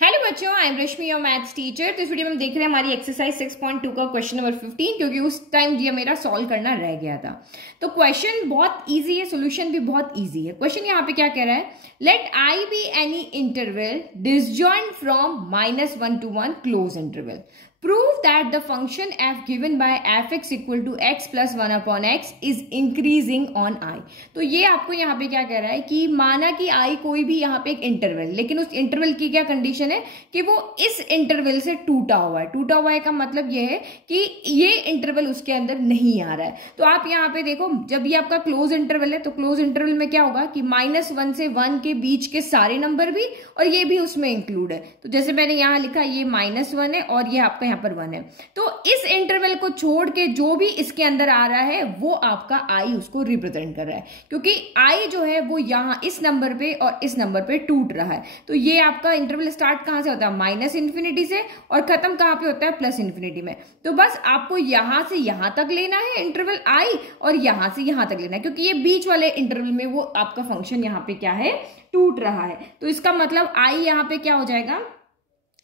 Hello बच्चों, I am Rashmi your maths teacher. तो इस वीडियो में हम देख रहे हैं हमारी एक्सरसाइज 6.2 का क्वेश्चन नंबर 15, क्योंकि उस टाइम ये मेरा सॉल्व करना रह गया था। तो क्वेश्चन बहुत इजी है, सॉल्यूशन भी बहुत इजी है। क्वेश्चन यहाँ पे क्या कह रहा है, let I be any interval disjoint from -1 to 1 close interval. Prove that the function f given by fx equal to x plus 1 upon x is increasing on I। तो ये आपको यहाँ पे क्या कह रहा है कि माना कि I कोई भी यहाँ पे एक इंटरवल, लेकिन उस इंटरवल की क्या कंडीशन है कि वो इस इंटरवल से टूटा हुआ है। टूटा हुआ है का मतलब ये है कि ये इंटरवल उसके अंदर नहीं आ रहा है। तो आप यहाँ पे देखो, जब ये आपका क्लोज इंटरवल है तो क्लोज इंटरवल में क्या होगा कि -1 से 1 के बीच के सारे नंबर भी और ये भी उसमें इंक्लूड है। तो जैसे मैंने यहाँ लिखा, ये -1 है और ये आपका यहाँ पर 1 है। तो इस इंटरवल को छोड़ के जो भी इसके अंदर आ रहा है वो आपका आई उसको रिप्रेजेंट कर रहा है, क्योंकि आई जो है वो यहाँ इस नंबर पे और इस नंबर पे टूट रहा है। तो ये आपका इंटरवल स्टार्ट कहां से होता है, -∞ से, और खत्म कहां पे होता है, +∞ में। तो बस आपको यहां से यहां तक लेना है इंटरवल आई, और यहां से यहां तक लेना है, क्योंकि ये बीच वाले इंटरवल में वो आपका फंक्शन यहाँ पे क्या है, टूट रहा है। तो इसका मतलब आई यहाँ पे क्या हो जाएगा,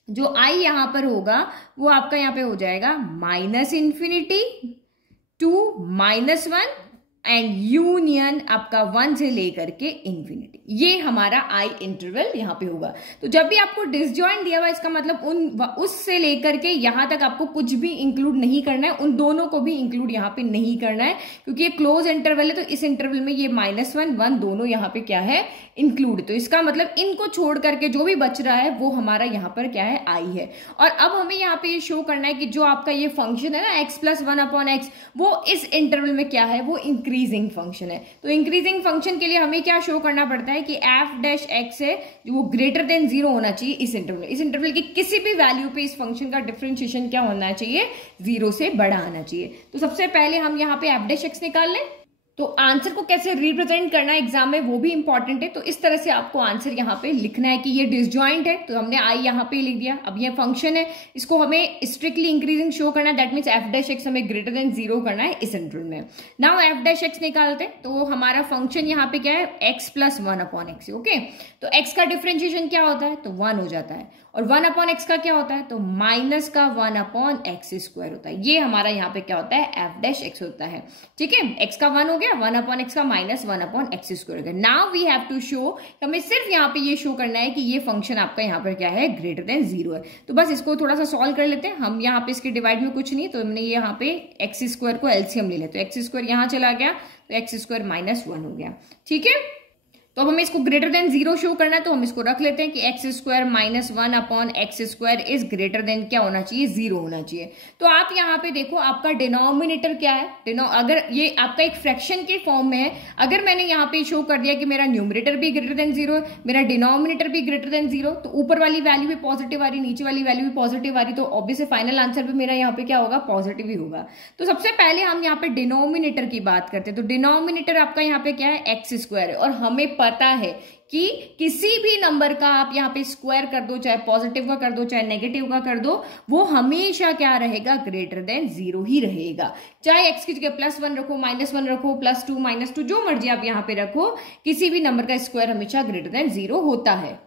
जो आई यहां पर होगा वो आपका यहां पे हो जाएगा -∞ to -1 एंड यूनियन आपका 1 से लेकर के इंफिनिटी। ये हमारा आई इंटरवल यहां पे होगा। तो जब भी आपको डिसजॉइंट दिया हुआ, इसका मतलब उससे लेकर के यहां तक आपको कुछ भी इंक्लूड नहीं करना है, उन दोनों को भी इंक्लूड यहां पे नहीं करना है, क्योंकि ये क्लोज इंटरवल है। तो इस इंटरवल में ये -1 1 दोनों यहां पे क्या है, इंक्लूड। तो इसका मतलब इनको छोड़ करके जो भी बच रहा है वो हमारा यहाँ पर क्या है, आई है। और अब हमें यहाँ पे ये शो करना है कि जो आपका ये फंक्शन है ना x + 1 upon x, वो इस इंटरवल में क्या है, वो इंक्रीजिंग फंक्शन है। तो इंक्रीजिंग फंक्शन के लिए हमें क्या शो करना पड़ता है कि f' है जो वो >0 होना चाहिए इस इंटरवल में। इस इंटरवल की किसी भी वैल्यू पे इस फंक्शन का डिफरेंशिएशन क्या होना चाहिए, 0 से बड़ा आना चाहिए। तो सबसे पहले हम यहाँ पे f' निकाल लें। तो आंसर को कैसे रिप्रेजेंट करना है एग्जाम में वो भी इंपॉर्टेंट है। तो इस तरह से आपको आंसर यहाँ पे लिखना है कि ये डिसजॉइंट है, तो हमने आई यहाँ पे लिख दिया। अब ये फंक्शन है, इसको हमें स्ट्रिक्टली इंक्रीजिंग शो करना है, दैट मीन्स f' हमें >0 करना है इस इंटरवल में। नाउ f' निकालते हैं, तो हमारा फंक्शन यहाँ पे क्या है, x + 1 upon x। ओके, तो x का डिफरेंशिएशन क्या होता है, तो 1 हो जाता है, और 1 upon x का क्या होता है, तो -1 upon x² होता है। ये हमारा यहाँ पे क्या होता है, f' होता है। ठीक है, x का 1 हो गया, 1 upon x का -1 upon x² हो गया। Now we have to show, हमें सिर्फ यहाँ पे ये शो करना है कि ये फंक्शन आपका यहाँ पर क्या है, >0 है। तो बस इसको थोड़ा सा सॉल्व कर लेते हैं हम। यहाँ पे इसके डिवाइड में कुछ नहीं, तो हमने यहाँ पे x² को एलसीएम ले लेते, तो x² यहाँ चला गया, तो x² -1 हो गया। ठीक है, तो अब हमें इसको >0 शो करना है, तो हम इसको रख लेते हैं कि x² -1 upon x² is greater than क्या होना चाहिए, 0 होना चाहिए। तो आप यहाँ पे देखो, आपका डिनोमिनेटर क्या है, अगर ये आपका एक फ्रैक्शन के फॉर्म में है, अगर मैंने यहाँ पे शो कर दिया कि मेरा न्यूमरेटर भी >0 है, मेरा डिनोमिनेटर भी >0, तो ऊपर वाली वैल्यू भी पॉजिटिव आ रही, नीचे वाली वैल्यू भी पॉजिटिव आ रही, तो ऑब्वियसली फाइनल आंसर भी मेरा यहाँ पे क्या होगा, पॉजिटिव ही होगा। तो सबसे पहले हम यहाँ पे डिनोमिनेटर की बात करते हैं। तो डिनोमिनेटर आपका यहाँ पे क्या है, x² है, और हमें पता है कि किसी भी नंबर का आप यहाँ पे स्क्वायर कर दो, चाहे पॉजिटिव का कर दो चाहे नेगेटिव का कर दो, वो हमेशा क्या रहेगा, >0 ही रहेगा। चाहे x की जगह +1 रखो, -1 रखो, +2 -2, जो मर्जी आप यहाँ पे रखो, किसी भी नंबर का स्क्वायर हमेशा >0 होता है।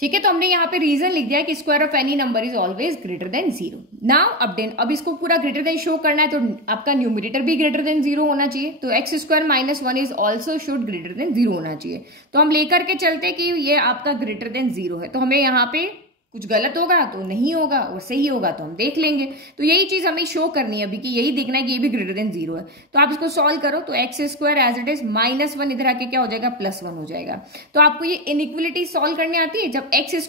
ठीक है, तो हमने यहाँ पे रीजन लिख दिया कि square of any number is always >0। Now अब इसको पूरा >0 शो करना है, तो आपका न्यूमरेटर भी >0 होना चाहिए। तो x² -1 इज ऑल्सो शुड >0 होना चाहिए। तो हम लेकर के चलते कि ये आपका >0 है, तो हमें यहाँ पे कुछ गलत होगा तो नहीं होगा, और सही होगा तो हम देख लेंगे। तो यही चीज हमें शो करनी है अभी, कि यही देखना है कि ये भी >0 है। तो आप इसको सॉल्व करो, तो x² एज इट इज -1 इधर आके क्या हो जाएगा, +1 हो जाएगा। तो आपको ये इनइक्वलिटी सॉल्व करने आती है, जब x²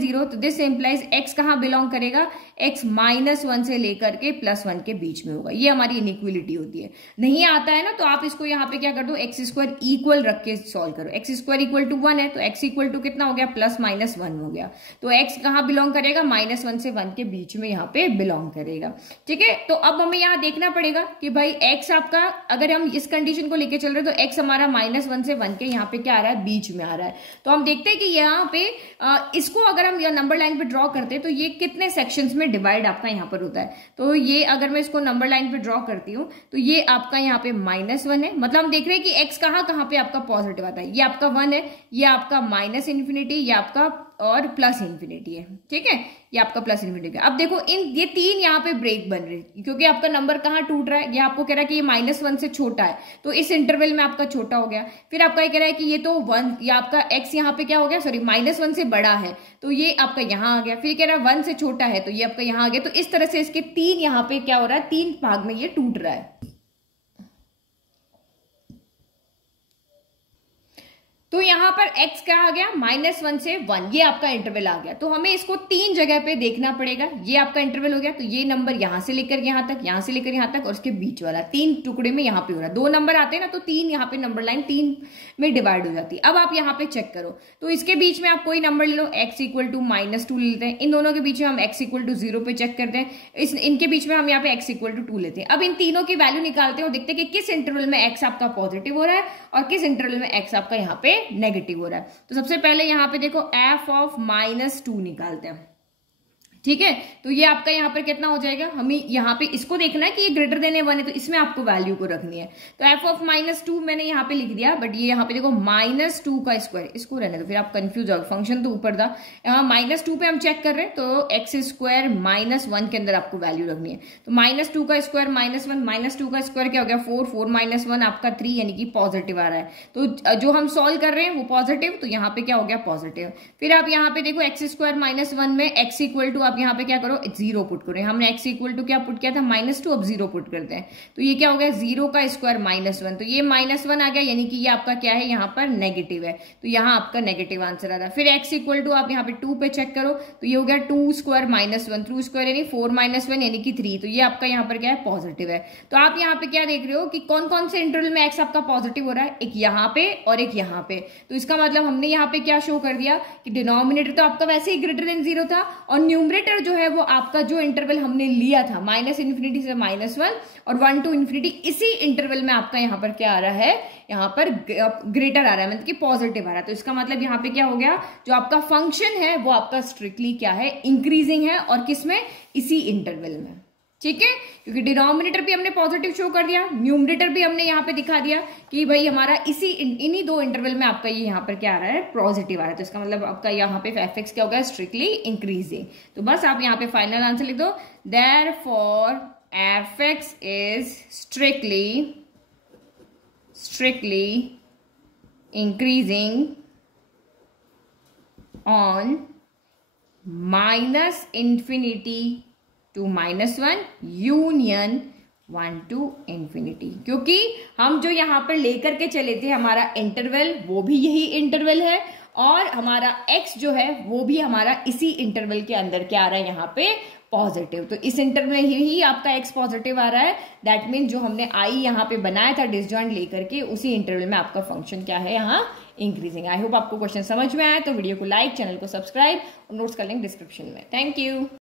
>0, तो दिस इंप्लाइज x कहाँ बिलोंग करेगा, x -1 से लेकर के +1 के बीच में होगा। ये हमारी इनइक्वलिटी होती है। नहीं आता है ना, तो आप इसको यहाँ पे क्या कर दो, x² इक्वल रख के सॉल्व करो। x² = 1 है, तो x = कितना हो गया, +-1 हो गया। तो x कहाँ बिलोंग करेगा, -1 से 1 के बीच में यहाँ पे बिलोंग करेगा। ठीक है, तो अब हमें यहाँ देखना पड़ेगा कि भाई x आपका, अगर हम इस कंडीशन को लेके चल रहे हैं, तो x हमारा -1 से 1 के यहाँ पे क्या आ रहा है, बीच में आ रहा है। तो हम देखते हैं कि यहाँ पे इसको अगर हम नंबर लाइन पे ड्रॉ करते हैं, तो ये कितने सेक्शंस में डिवाइड आपका यहाँ पर होता है। तो ये अगर मैं इसको नंबर लाइन पे ड्रॉ करती हूँ, तो ये आपका यहाँ पे -1 है, मतलब हम देख रहे हैं कि x कहाँ पे आपका पॉजिटिव आता है। ये आपका 1 है, ये आपका -∞, ये आपका और प्लस इन्फिनिटी है, ठीक है, ये आपका प्लस इन्फिनिटी है। अब देखो ये 3 यहाँ पे ब्रेक बन रहे हैं क्योंकि आपका नंबर कहाँ टूट रहा है, ये आपको कह रहा है कि ये -1 से छोटा है, तो इस इंटरवल में आपका छोटा हो गया। फिर आपका ये कह रहा है कि ये तो 1 या आपका x यहाँ पे क्या हो गया, सॉरी -1 से बड़ा है, तो ये आपका यहाँ आ गया। फिर कह रहा है 1 से छोटा है, तो ये आपका यहाँ आ गया। तो इस तरह से इसके 3 यहाँ पे क्या हो रहा है, 3 भाग में ये टूट रहा है। तो यहां पर x क्या आ गया, -1 से 1, ये आपका इंटरवल आ गया। तो हमें इसको 3 जगह पे देखना पड़ेगा। ये आपका इंटरवल हो गया, तो ये नंबर यहां से लेकर यहां तक, यहां से लेकर यहां तक, और उसके बीच वाला 3 टुकड़े में यहां पे हो रहा है। 2 नंबर आते हैं ना, तो 3 यहाँ पे नंबर लाइन 3 में डिवाइड हो जाती है। अब आप यहाँ पे चेक करो, तो इसके बीच में आप कोई नंबर ले लो, x = -2 ले लेते हैं। इन दोनों के बीच में हम x = 0 पे चेक करते हैं। इनके बीच में हम यहाँ पे x = 2 लेते हैं। अब इन तीनों की वैल्यू निकालते हैं और देखते हैं कि किस इंटरवल में x आपका पॉजिटिव हो रहा है और किस इंटरवल में x आपका यहाँ पे नेगेटिव हो रहा है। तो सबसे पहले यहां पे देखो f ऑफ -2 निकालते हैं, ठीक है। तो ये आपका यहाँ पर कितना हो जाएगा, हमें यहाँ पे इसको देखना है कि ये ग्रेटर देन 1 है, तो इसमें आपको वैल्यू को रखनी है। तो f ऑफ -2 मैंने यहाँ पे लिख दिया, बट ये यहाँ पे देखो -2 का स्क्वायर, इसको रहने दो, फिर आप कंफ्यूज हो, फंक्शन तो ऊपर था। यहाँ -2 पे हम चेक कर रहे हैं, तो x² -1 के अंदर आपको वैल्यू रखनी है। तो -2 का स्क्वायर -1, -2 का स्क्वायर क्या हो गया 4, 4 -1 आपका 3, यानी कि पॉजिटिव आ रहा है। तो जो हम सॉल्व कर रहे हैं वो पॉजिटिव, तो यहाँ पे क्या हो गया पॉजिटिव। फिर आप यहाँ पे देखो x² -1 में x = आप यहाँ पे क्या करो 0 पुट करो। हमने x = क्या पुट किया था -2, अब 0 पुट करते हैं, तो ये क्या हो गया 0 का स्क्वायर -1, तो ये -1 आ गया, यानी कि ये आपका क्या है यहाँ पर नेगेटिव है, तो यहाँ आपका नेगेटिव आंसर आ रहा है। फिर x = आप यहाँ पे 2 पे चेक करो, तो ये हो गया 2² -1, 2 स्क्वायर यानी 4 -1 यानी कि 3, तो ये आपका यहाँ पर क्या है पॉजिटिव है। तो आप यहाँ पे क्या देख रहे हो कि कौन कौन से इंटरवल में x आपका पॉजिटिव हो रहा है, एक यहाँ पे और एक यहाँ पे। तो इसका मतलब हमने यहाँ पे क्या शो कर दिया कि डिनोमिनेटर तो आपका वैसे ही ग्रेटर देन 0 था, और न्यूमरेटर जो है वो आपका जो इंटरवल हमने लिया था -∞ से -1 और 1 to ∞, इसी इंटरवल में आपका यहाँ पर क्या आ रहा है, यहाँ पर ग्रेटर आ रहा है, मतलब कि पॉजिटिव आ रहा है। तो इसका मतलब यहाँ पे क्या हो गया, जो आपका फंक्शन है वो आपका स्ट्रिक्टली क्या है इंक्रीजिंग है, और किसमें, इसी इंटरवल में, ठीक है। क्योंकि डिनोमिनेटर भी हमने पॉजिटिव शो कर दिया, न्यूमरेटर भी हमने यहाँ पे दिखा दिया कि भाई हमारा इन्हीं 2 इंटरवल में आपका ये यहाँ पर क्या आ रहा है पॉजिटिव आ रहा है। तो इसका मतलब आपका यहाँ पे f(x) क्या होगा स्ट्रिक्टली इंक्रीजिंग। तो बस आप यहाँ पे फाइनल आंसर लिख दो, therefore f(x) is strictly increasing on -∞ to -1 union 1 to ∞, क्योंकि हम जो यहाँ पर लेकर के चले थे हमारा इंटरवल, वो भी यही इंटरवल है, और हमारा x जो है वो भी हमारा इसी इंटरवल के अंदर क्या आ रहा है यहाँ पे पॉजिटिव। तो इस इंटरवल में ही आपका x पॉजिटिव आ रहा है, दैट मीन जो हमने i यहाँ पे बनाया था डिसजॉइंट लेकर के, उसी इंटरवल में आपका फंक्शन क्या है यहाँ इंक्रीजिंग। आई होप आपको क्वेश्चन समझ में आया, तो वीडियो को लाइक, चैनल को सब्सक्राइब और नोट्स का लिंक डिस्क्रिप्शन में। Thank you.